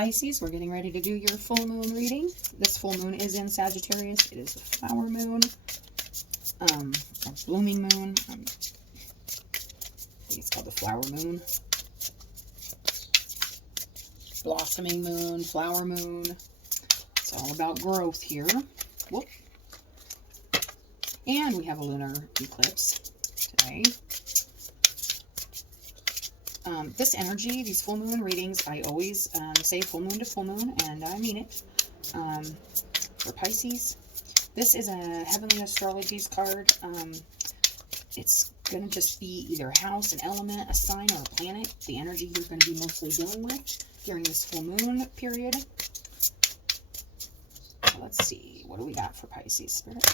Pisces, we're getting ready to do your full moon reading. This full moon is in Sagittarius. It is a flower moon, a blooming moon. I think it's called the flower moon. Blossoming moon, flower moon. It's all about growth here. Whoop. And we have a lunar eclipse today. This energy, these full moon readings, I always say full moon to full moon, and I mean it. For Pisces, this is a Heavenly Astrology's card. It's going to just be either a house, an element, a sign, or a planet. The energy you're going to be mostly dealing with during this full moon period. Let's see, what do we got for Pisces Spirit?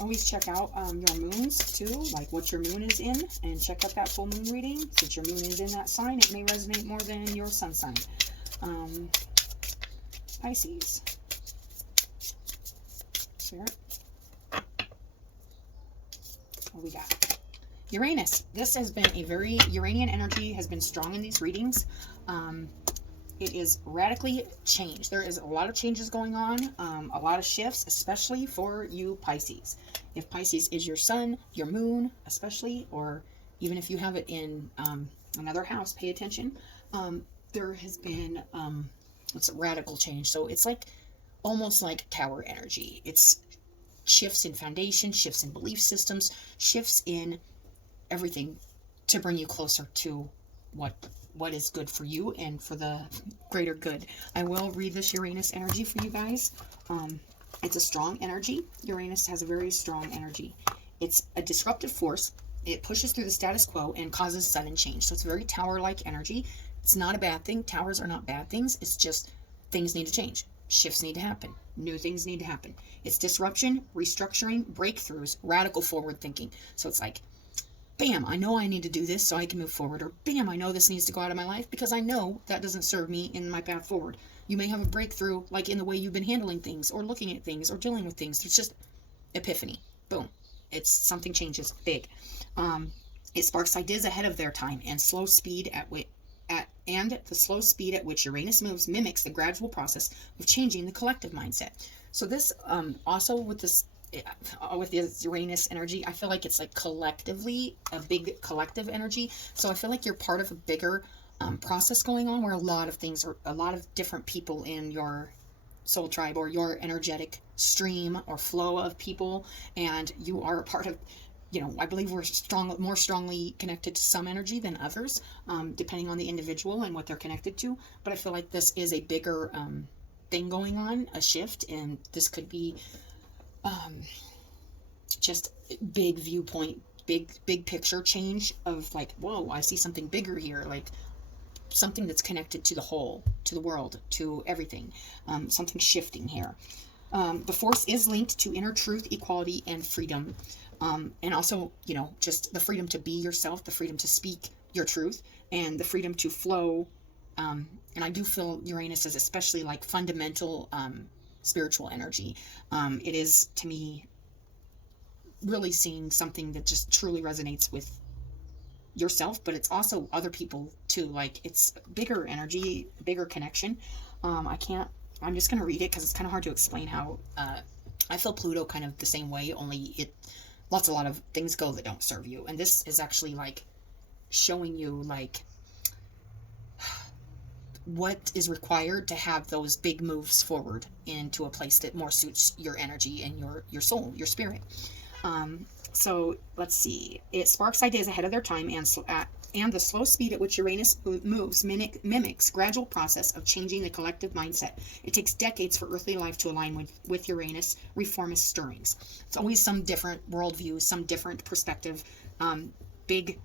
Always check out your moons too, like what your moon is in, and check out that full moon reading. Since your moon is in that sign, it may resonate more than your sun sign. Pisces. Spirit. What we got? Uranus. This has been a very, Uranian energy has been strong in these readings. It is radically changed. There is a lot of changes going on, a lot of shifts, especially for you Pisces. If Pisces is your sun, your moon, especially, or even if you have it in another house, pay attention. There has been it's a radical change. So it's like almost like tower energy. It's shifts in foundation, shifts in belief systems, shifts in everything to bring you closer to what is good for you and for the greater good. I will read this Uranus energy for you guys. It's a strong energy. Uranus has a very strong energy. It's a disruptive force. It pushes through the status quo and causes sudden change. So it's very tower-like energy. It's not a bad thing. Towers are not bad things. It's just things need to change. Shifts need to happen. New things need to happen. It's disruption, restructuring, breakthroughs, radical forward thinking. So it's like, bam, I know I need to do this so I can move forward. Or bam, I know this needs to go out of my life because I know that doesn't serve me in my path forward. You may have a breakthrough like in the way you've been handling things or looking at things or dealing with things. It's just epiphany. Boom. It's something changes big. It sparks ideas ahead of their time and slow speed the slow speed at which Uranus moves mimics the gradual process of changing the collective mindset. So this also with this Uranus energy, I feel like it's like collectively a big collective energy. So I feel like you're part of a bigger process going on where a lot of different people in your soul tribe or your energetic stream or flow of people, and you are a part of, I believe we're more strongly connected to some energy than others, depending on the individual and what they're connected to. But I feel like this is a bigger thing going on, a shift, and this could be just big viewpoint, big picture change of like, whoa, I see something bigger here, like something that's connected to the whole, to the world, to everything, something shifting here. The force is linked to inner truth, equality, and freedom. And also, just the freedom to be yourself, the freedom to speak your truth, and the freedom to flow. And I do feel Uranus is especially like fundamental spiritual energy. It is, to me, really seeing something that just truly resonates with yourself, but it's also other people too. Like, it's bigger energy, bigger connection. I'm just going to read it because it's kind of hard to explain how I feel Pluto kind of the same way, only a lot of things go that don't serve you. And this is actually like showing you like what is required to have those big moves forward into a place that more suits your energy and your soul, your spirit. So let's see. It sparks ideas ahead of their time, and the slow speed at which Uranus moves mimics gradual process of changing the collective mindset. It takes decades for earthly life to align with Uranus reformist stirrings. It's always some different worldview, some different perspective, big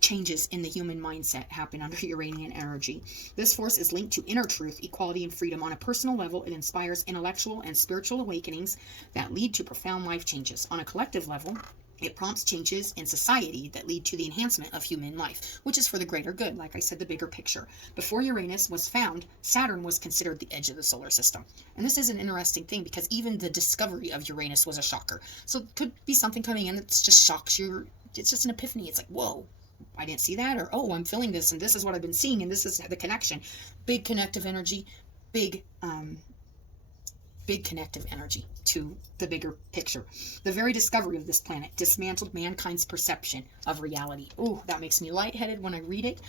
changes in the human mindset happen under Uranian energy. This force is linked to inner truth, equality, and freedom. On a personal level, it inspires intellectual and spiritual awakenings that lead to profound life changes. On a collective level, it prompts changes in society that lead to the enhancement of human life, which is for the greater good. Like I said, the bigger picture. Before Uranus was found, Saturn was considered the edge of the solar system. And this is an interesting thing because even the discovery of Uranus was a shocker. So it could be something coming in that just shocks you. It's just an epiphany. It's like, whoa, I didn't see that, or, oh, I'm feeling this, and this is what I've been seeing, and this is the connection. Big connective energy, big connective energy to the bigger picture. The very discovery of this planet dismantled mankind's perception of reality. Ooh, that makes me lightheaded when I read it.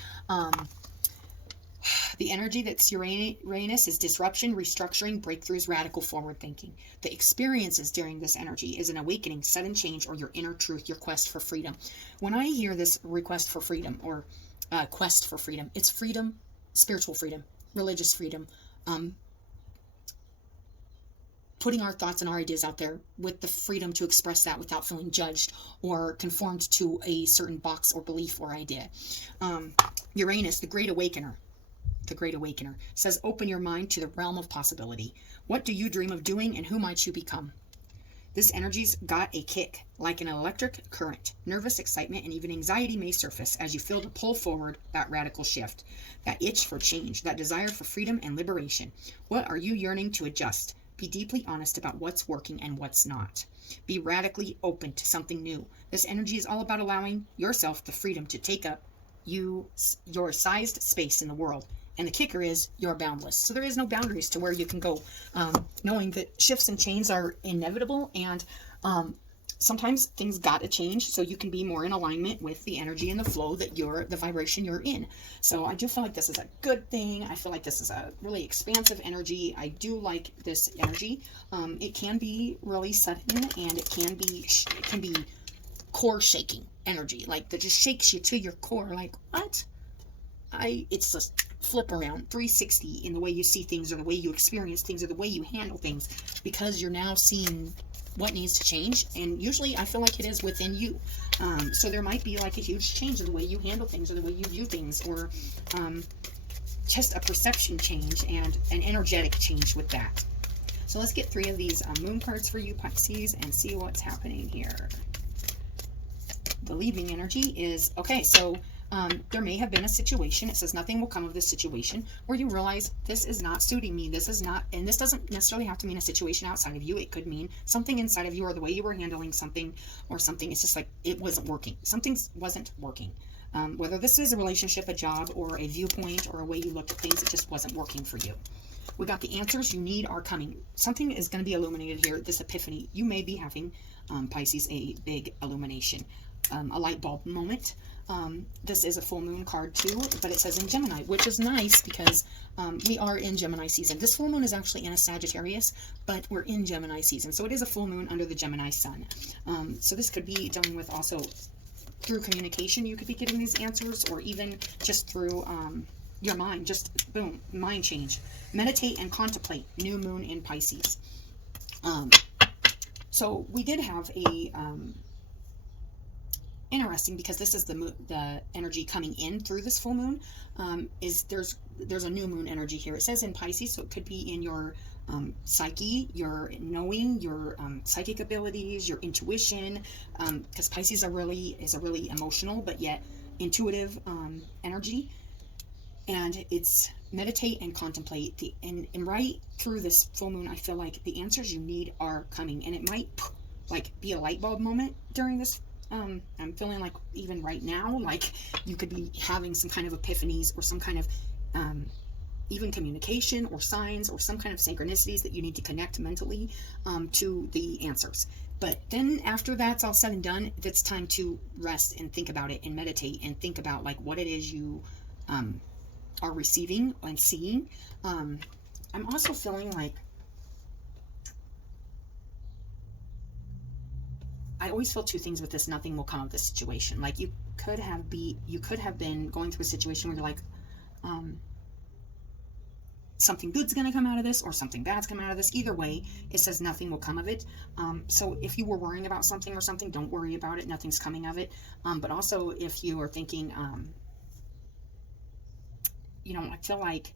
The energy that's Uranus is disruption, restructuring, breakthroughs, radical forward thinking. The experiences during this energy is an awakening, sudden change, or your inner truth, your quest for freedom. When I hear this request for freedom, or quest for freedom, it's freedom, spiritual freedom, religious freedom, putting our thoughts and our ideas out there with the freedom to express that without feeling judged or conformed to a certain box or belief or idea. Uranus, the Great Awakener. The Great Awakener says, open your mind to the realm of possibility. What do you dream of doing, and who might you become? This energy's got a kick, like an electric current. Nervous excitement and even anxiety may surface as you feel to pull forward that radical shift, that itch for change, that desire for freedom and liberation. What are you yearning to adjust? Be deeply honest about what's working and what's not. Be radically open to something new. This energy is all about allowing yourself the freedom to take up your sized space in the world. And the kicker is you're boundless. So there is no boundaries to where you can go, knowing that shifts and changes are inevitable, and sometimes things got to change so you can be more in alignment with the energy and the flow that the vibration you're in. So I do feel like this is a good thing. I feel like this is a really expansive energy. I do like this energy. It can be really sudden, and it can be core shaking energy, like that just shakes you to your core. Like, what? It's just flip around 360 in the way you see things, or the way you experience things, or the way you handle things, because you're now seeing what needs to change. And usually I feel like it is within you. So there might be like a huge change in the way you handle things, or the way you view things, or just a perception change and an energetic change with that. So let's get 3 of these moon cards for you, Pisces, and see what's happening here. The leaving energy is, okay, so there may have been a situation, it says nothing will come of this situation, where you realize this is not suiting me, this is not, and this doesn't necessarily have to mean a situation outside of you. It could mean something inside of you, or the way you were handling something, or something. It's just like it wasn't working. Something wasn't working. Whether this is a relationship, a job, or a viewpoint, or a way you looked at things, it just wasn't working for you. We got the answers you need are coming. Something is going to be illuminated here, this epiphany. You may be having, Pisces, a big illumination, a light bulb moment. This is a full moon card too, but it says in Gemini, which is nice because we are in Gemini season. This full moon is actually in a Sagittarius, but we're in Gemini season. So it is a full moon under the Gemini sun. So this could be dealing with also through communication. You could be getting these answers, or even just through your mind. Just boom, mind change. Meditate and contemplate. New moon in Pisces. So we did have a interesting, because this is the energy coming in through this full moon, is there's a new moon energy here. It says in Pisces, so it could be in your psyche, your knowing, your psychic abilities, your intuition, because Pisces is a really emotional but yet intuitive energy. And it's meditate and contemplate. And right through this full moon, I feel like the answers you need are coming, and it might like be a light bulb moment during this. I'm feeling like even right now, like you could be having some kind of epiphanies, or some kind of even communication, or signs, or some kind of synchronicities that you need to connect mentally to the answers. But then after that's all said and done, it's time to rest and think about it, and meditate and think about like what it is you are receiving and seeing. I'm also feeling like I always feel 2 things with this. Nothing will come of this situation. Like you could have been going through a situation where you're like, something good's going to come out of this, or something bad's come out of this. Either way, it says nothing will come of it. So if you were worrying about something or something, don't worry about it. Nothing's coming of it. But also if you are thinking, I feel like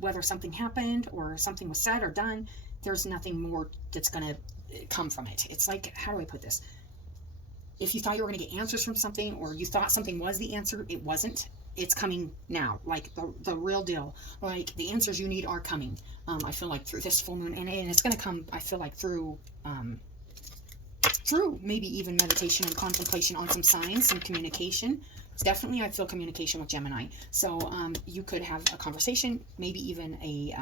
whether something happened or something was said or done, there's nothing more that's going to come from it. It's like, how do I put this? If you thought you were going to get answers from something, or you thought something was the answer, it wasn't. It's coming now, like the real deal. Like the answers you need are coming. I feel like through this full moon, and it's going to come, I feel like through through maybe even meditation and contemplation on some signs, some communication. Definitely, I feel communication with Gemini. So you could have a conversation, maybe even a,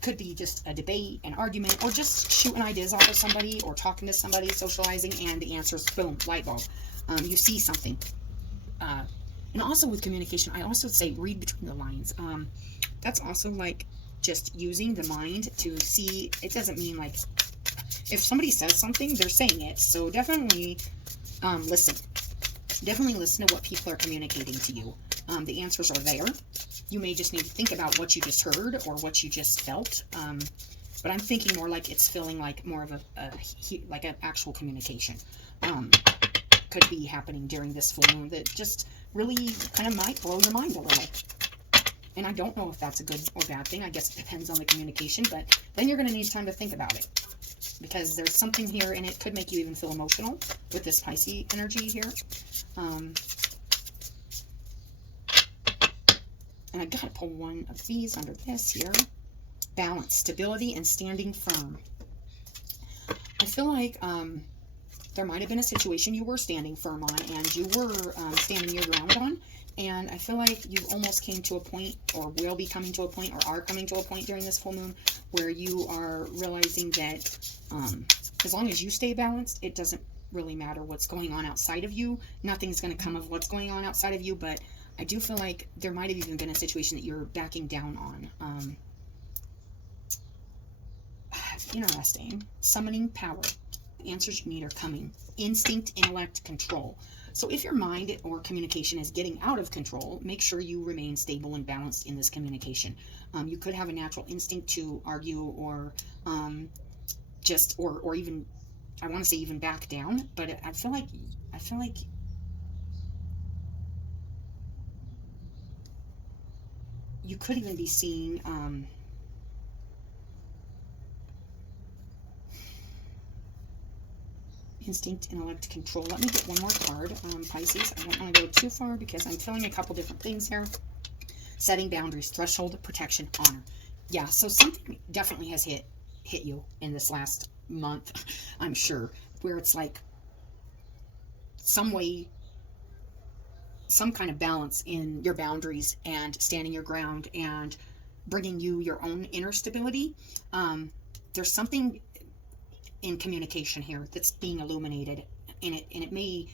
could be just a debate, an argument, or just shooting ideas off of somebody, or talking to somebody, socializing, and the answer is boom, light bulb. You see something. And also with communication, I also say read between the lines. That's also like just using the mind to see. It doesn't mean like if somebody says something, they're saying it. So definitely listen. Definitely listen to what people are communicating to you. The answers are there. You may just need to think about what you just heard or what you just felt. But I'm thinking more like it's feeling like more of like an actual communication. Could be happening during this full moon that just really kind of might blow your mind a little. And I don't know if that's a good or bad thing. I guess it depends on the communication, but then you're going to need time to think about it, because there's something here, and it could make you even feel emotional with this Pisces energy here. And I got to pull one of these under this here. Balance, stability, and standing firm. I feel like there might have been a situation you were standing firm on, and you were standing your ground on. And I feel like you almost came to a point, or will be coming to a point, or are coming to a point during this full moon, where you are realizing that as long as you stay balanced, it doesn't really matter what's going on outside of you. Nothing's going to come of what's going on outside of you, but I do feel like there might have even been a situation that you're backing down on. Interesting. Summoning power. The answers you need are coming. Instinct, intellect, control. So if your mind or communication is getting out of control, make sure you remain stable and balanced in this communication. You could have a natural instinct to argue, or or even, I want to say even back down, but I feel like you could even be seeing instinct, intellect, control. Let me get one more card, Pisces. I don't want to go too far because I'm feeling a couple different things here. Setting boundaries, threshold, protection, honor. Yeah, so something definitely has hit you in this last month, I'm sure, where it's like some way, some kind of balance in your boundaries and standing your ground and bringing you your own inner stability. There's something in communication here that's being illuminated, and it may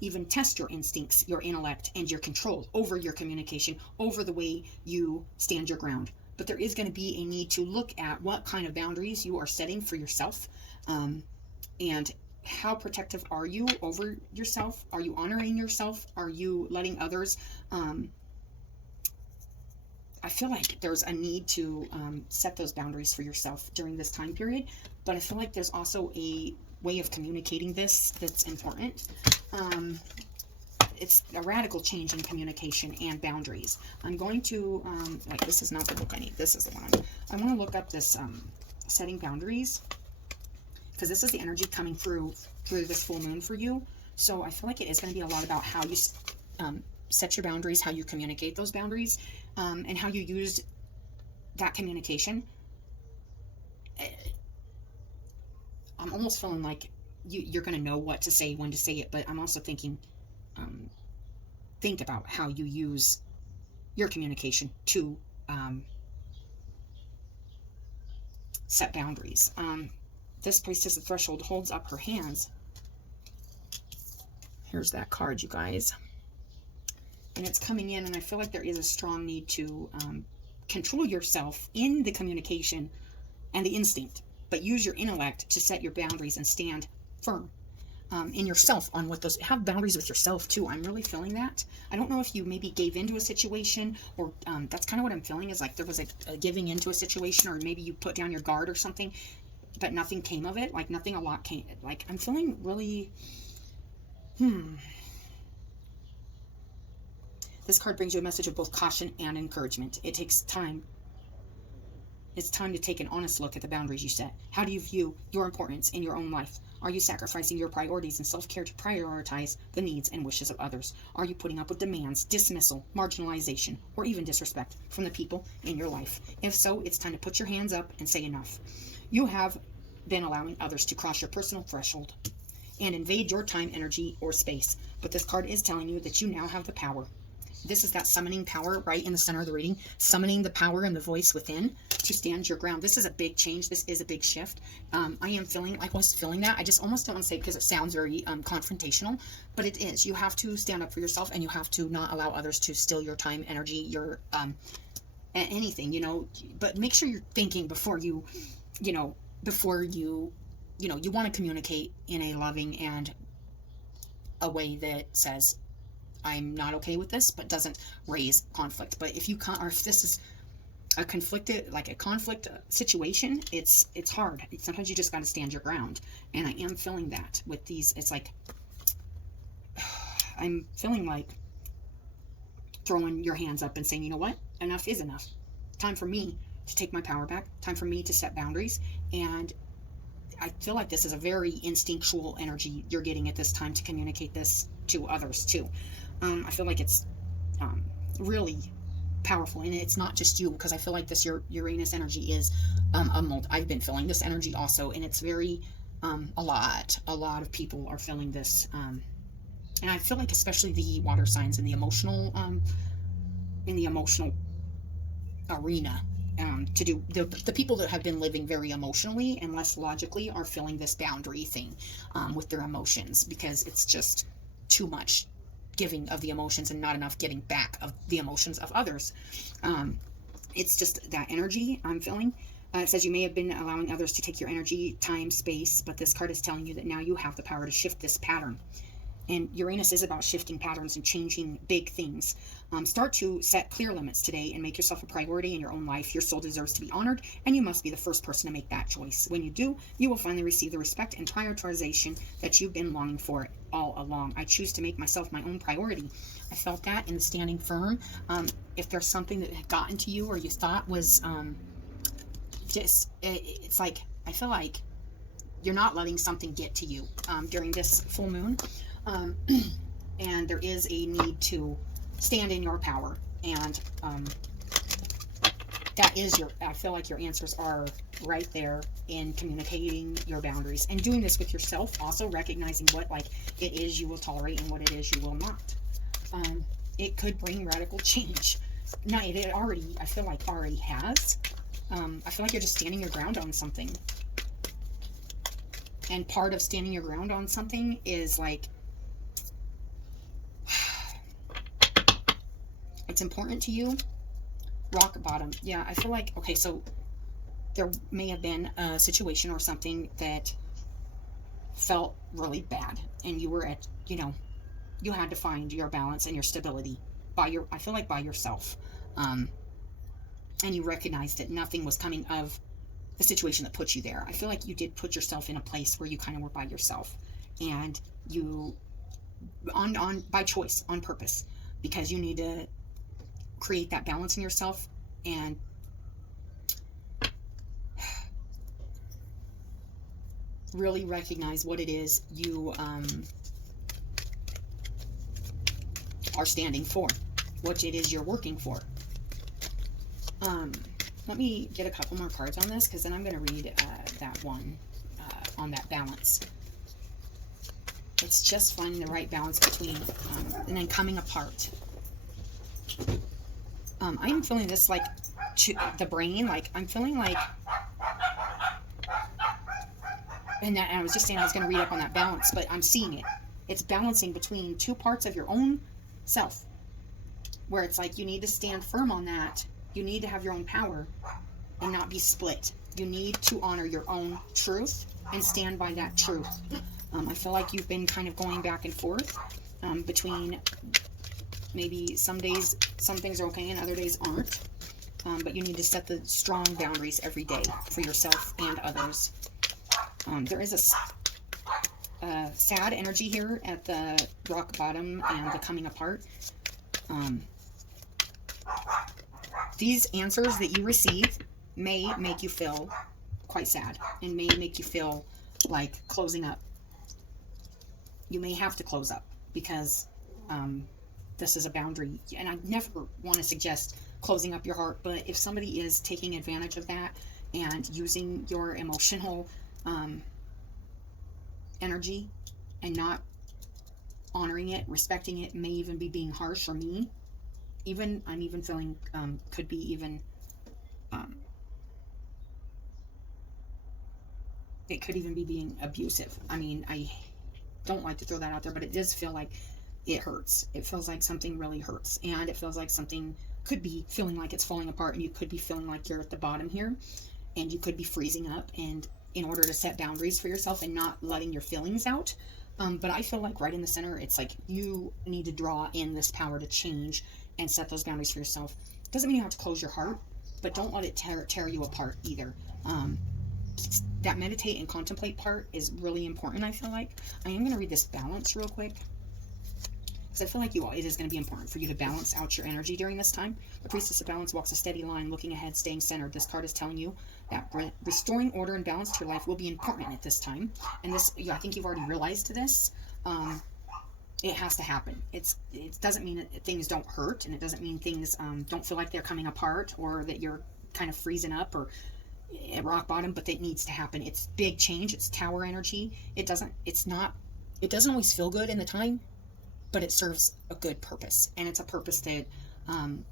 even test your instincts, your intellect, and your control over your communication, over the way you stand your ground. But there is going to be a need to look at what kind of boundaries you are setting for yourself, and how protective are you over yourself? Are you honoring yourself? Are you letting others I feel like there's a need to set those boundaries for yourself during this time period, but I feel like there's also a way of communicating this that's important. It's a radical change in communication and boundaries. I'm going to, this is not the book I need. This is the one. I want to look up this setting boundaries, because this is the energy coming through this full moon for you. So I feel like it is going to be a lot about how you set your boundaries, how you communicate those boundaries, and how you use that communication. I'm almost feeling like you're going to know what to say, when to say it, but I'm also thinking, think about how you use your communication to set boundaries. This priestess of threshold holds up her hands. Here's that card, you guys. And it's coming in, and I feel like there is a strong need to control yourself in the communication and the instinct, but use your intellect to set your boundaries and stand firm in yourself on what those, have boundaries with yourself too. I'm really feeling that. I don't know if you maybe gave into a situation, or that's kind of what I'm feeling, is like there was a giving into a situation, or maybe you put down your guard or something, but nothing came of it. Like nothing, a lot came. Like I'm feeling really, This card brings you a message of both caution and encouragement. It takes time. It's time to take an honest look at the boundaries you set. How do you view your importance in your own life? Are you sacrificing your priorities and self-care to prioritize the needs and wishes of others? Are you putting up with demands, dismissal, marginalization, or even disrespect from the people in your life? If so, it's time to put your hands up and say enough. You have been allowing others to cross your personal threshold and invade your time, energy, or space. But this card is telling you that you now have the power. This is that summoning power right in the center of the reading, summoning the power and the voice within to stand your ground. This is a big change. This is a big shift. I was feeling that. I just almost don't want to say it because it sounds very confrontational, but it is. You have to stand up for yourself, and you have to not allow others to steal your time, energy, your anything, but make sure you're thinking before you want to communicate in a loving and a way that says, I'm not okay with this, but doesn't raise conflict. But if this is a conflict situation, it's hard. Sometimes you just got to stand your ground. And I am feeling that with these. It's like, I'm feeling like throwing your hands up and saying, you know what? Enough is enough. Time for me to take my power back. Time for me to set boundaries. And I feel like this is a very instinctual energy you're getting at this time to communicate this to others too. I feel like it's really powerful, and it's not just you, because I feel like this Uranus energy is I've been feeling this energy also, and it's very a lot of people are feeling this, and I feel like especially the water signs in the emotional arena. The people that have been living very emotionally and less logically are feeling this boundary thing with their emotions, because it's just too much giving of the emotions and not enough getting back of the emotions of others. It's just that energy I'm feeling. It says you may have been allowing others to take your energy, time, space, but this card is telling you that now you have the power to shift this pattern. And Uranus is about shifting patterns and changing big things. Start to set clear limits today and make yourself a priority in your own life. Your soul deserves to be honored, and you must be the first person to make that choice. When you do, you will finally receive the respect and prioritization that you've been longing for all along. I choose to make myself my own priority. I felt that in standing firm. If there's something that had gotten to you or you thought was it's like, I feel like you're not letting something get to you during this full moon. And there is a need to stand in your power, and that is I feel like your answers are right there in communicating your boundaries and doing this with yourself, also recognizing what it is you will tolerate and what it is you will not. It could bring radical change. No, it already, I feel like already has. I feel like you're just standing your ground on something, and part of standing your ground on something is like, it's important to you. Rock bottom. Yeah, I feel like, okay, so there may have been a situation or something that felt really bad, and you were at, you had to find your balance and your stability I feel like by yourself. And you recognized that nothing was coming of the situation that put you there. I feel like you did put yourself in a place where you kind of were by yourself, and you, by choice, on purpose, because you need to create that balance in yourself and really recognize what it is you are standing for, what it is you're working for. Let me get a couple more cards on this, because then I'm going to read that one on that balance. It's just finding the right balance between and then coming apart. I'm feeling this like the brain, like I'm feeling like, and I was just saying I was going to read up on that balance, but I'm seeing it. It's balancing between two parts of your own self, where it's like you need to stand firm on that. You need to have your own power and not be split. You need to honor your own truth and stand by that truth. I feel like you've been kind of going back and forth between maybe some days some things are okay and other days aren't. But you need to set the strong boundaries every day for yourself and others. There is a sad energy here at the rock bottom and the coming apart. These answers that you receive may make you feel quite sad and may make you feel like closing up. You may have to close up because this is a boundary. And I never want to suggest closing up your heart, but if somebody is taking advantage of that and using your emotional energy and not honoring it, respecting it, may even be being harsh, or me. I'm even feeling, could be even, it could even be being abusive. I mean, I don't like to throw that out there, but it does feel like it hurts. It feels like something really hurts, and it feels like something could be feeling like it's falling apart, and you could be feeling like you're at the bottom here, and you could be freezing up, and in order to set boundaries for yourself and not letting your feelings out. But I feel like right in the center, it's like you need to draw in this power to change and set those boundaries for yourself. Doesn't mean you have to close your heart, but don't let it tear you apart either. That meditate and contemplate part is really important, I feel like. I am going to read this balance real quick, because I feel like it is going to be important for you to balance out your energy during this time. The Priestess of Balance walks a steady line, looking ahead, staying centered. This card is telling you that restoring order and balance to your life will be important at this time. And this, I think you've already realized this. It has to happen. It doesn't mean that things don't hurt, and it doesn't mean things don't feel like they're coming apart, or that you're kind of freezing up or at rock bottom, but it needs to happen. It's big change. It's tower energy. It doesn't always feel good in the time, but it serves a good purpose, and it's a purpose that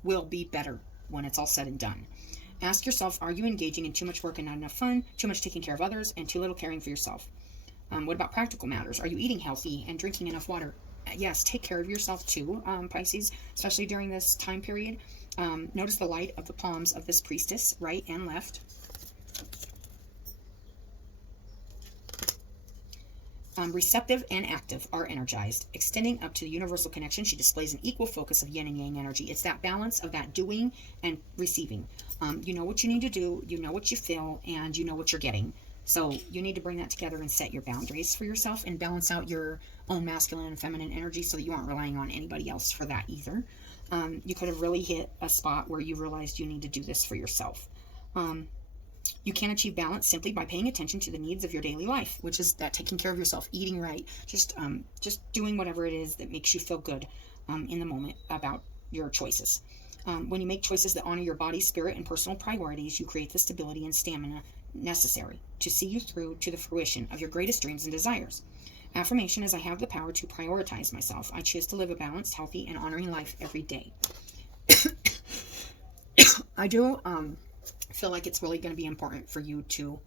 will be better when it's all said and done. Ask yourself, are you engaging in too much work and not enough fun, too much taking care of others, and too little caring for yourself? What about practical matters? Are you eating healthy and drinking enough water? Yes, take care of yourself too, Pisces, especially during this time period. Notice the light of the palms of this priestess, right and left. Receptive and active are energized. Extending up to the universal connection, she displays an equal focus of yin and yang energy. It's that balance of that doing and receiving. You know what you need to do, you know what you feel, and you know what you're getting. So you need to bring that together and set your boundaries for yourself and balance out your own masculine and feminine energy so that you aren't relying on anybody else for that either. You could have really hit a spot where you realized you need to do this for yourself. You can achieve balance simply by paying attention to the needs of your daily life, which is that taking care of yourself, eating right, just doing whatever it is that makes you feel good in the moment about your choices. When you make choices that honor your body, spirit, and personal priorities, you create the stability and stamina necessary to see you through to the fruition of your greatest dreams and desires. Affirmation is, I have the power to prioritize myself. I choose to live a balanced, healthy, and honoring life every day. I do feel like it's really going to be important for you to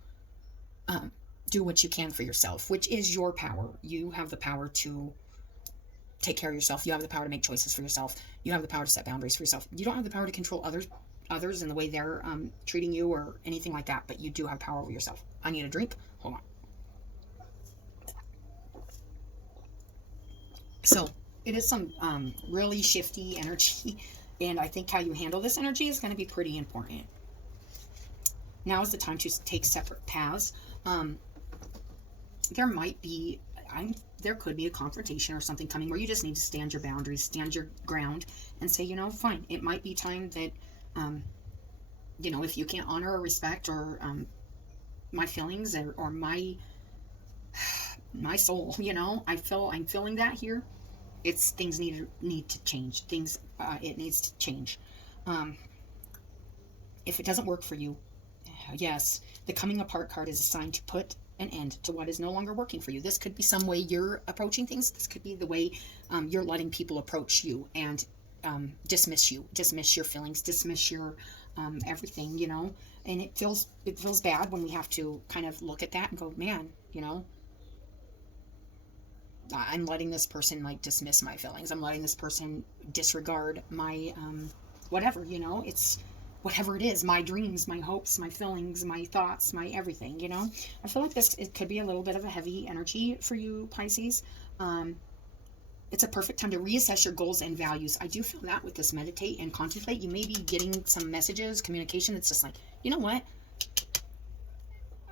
do what you can for yourself, which is your power. You have the power to take care of yourself. You have the power to make choices for yourself. You have the power to set boundaries for yourself. You don't have the power to control others in the way they're treating you or anything like that, but you do have power over yourself. I need a drink. Hold on. So it is some really shifty energy, and I think how you handle this energy is going to be pretty important. Now is the time to take separate paths. There could be a confrontation or something coming where you just need to stand your boundaries, stand your ground, and say, fine. It might be time that, if you can't honor or respect or my feelings or my soul, I'm feeling that here. Things need to change. It needs to change. If it doesn't work for you, yes, the coming apart card is a sign to put an end to what is no longer working for you. This could be some way you're approaching things. This could be the way you're letting people approach you and dismiss your feelings, dismiss your everything, and it feels bad when we have to kind of look at that and go, man, I'm letting this person dismiss my feelings. I'm letting this person disregard my whatever, it's whatever it is, my dreams, my hopes, my feelings, my thoughts, my everything, I feel like it could be a little bit of a heavy energy for you, Pisces. It's a perfect time to reassess your goals and values. I do feel that with this meditate and contemplate. You may be getting some messages, communication that's just like, you know what?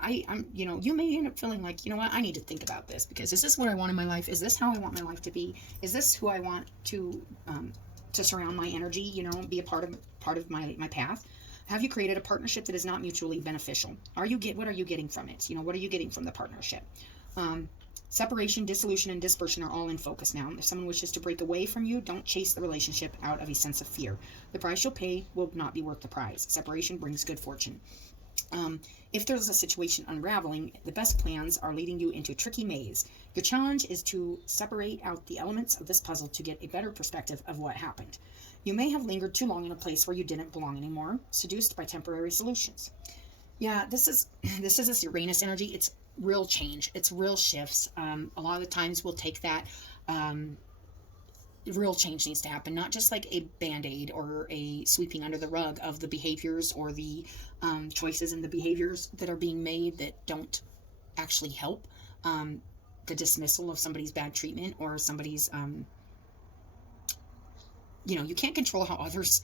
You may end up feeling like, I need to think about this, because is this what I want in my life? Is this how I want my life to be? Is this who I want to surround my energy, be a part of my path? Have you created a partnership that is not mutually beneficial? What are you getting from it? What are you getting from the partnership? Separation, dissolution, and dispersion are all in focus now. If someone wishes to break away from you, don't chase the relationship out of a sense of fear. The price you'll pay will not be worth the prize. Separation brings good fortune. If there's a situation unraveling, the best plans are leading you into a tricky maze. Your challenge is to separate out the elements of this puzzle to get a better perspective of what happened. You may have lingered too long in a place where you didn't belong anymore, seduced by temporary solutions. Yeah, this is this Uranus energy. It's real change. It's real shifts. A lot of the times we'll take that. Real change needs to happen, not just like a band-aid or a sweeping under the rug of the behaviors or the choices and the behaviors that are being made that don't actually help. The dismissal of somebody's bad treatment or somebody's, you can't control how others,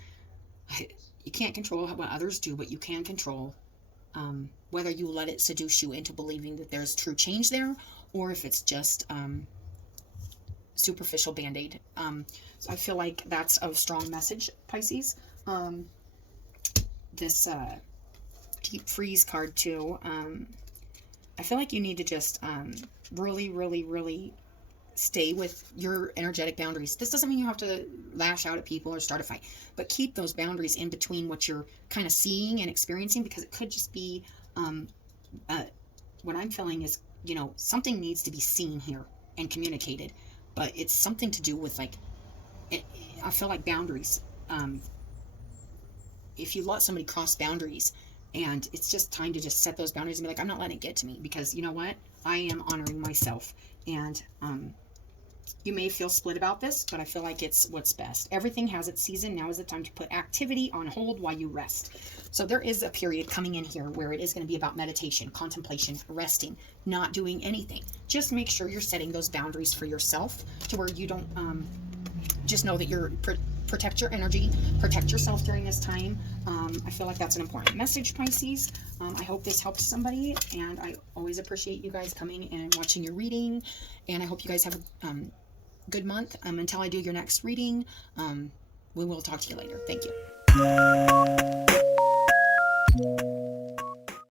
you can't control what others do, but you can control whether you let it seduce you into believing that there's true change there, or if it's just superficial band-aid. So I feel like that's a strong message, Pisces. This Deep Freeze card too. I feel like you need to just really, really, really stay with your energetic boundaries. This doesn't mean you have to lash out at people or start a fight, but keep those boundaries in between what you're kind of seeing and experiencing, because it could just be what I'm feeling is, something needs to be seen here and communicated, but it's something to do with I feel like boundaries. If you let somebody cross boundaries, and it's just time to just set those boundaries and be like, I'm not letting it get to me, because you know what? I am honoring myself. And you may feel split about this, but I feel like it's what's best. Everything has its season. Now is the time to put activity on hold while you rest. So there is a period coming in here where it is going to be about meditation, contemplation, resting, not doing anything. Just make sure you're setting those boundaries for yourself to where you don't just know that you're protect your energy, protect yourself during this time. I feel like that's an important message, Pisces. I hope this helps somebody, and I always appreciate you guys coming and watching your reading, and I hope you guys have a good month. Until I do your next reading, we will talk to you later. Thank you.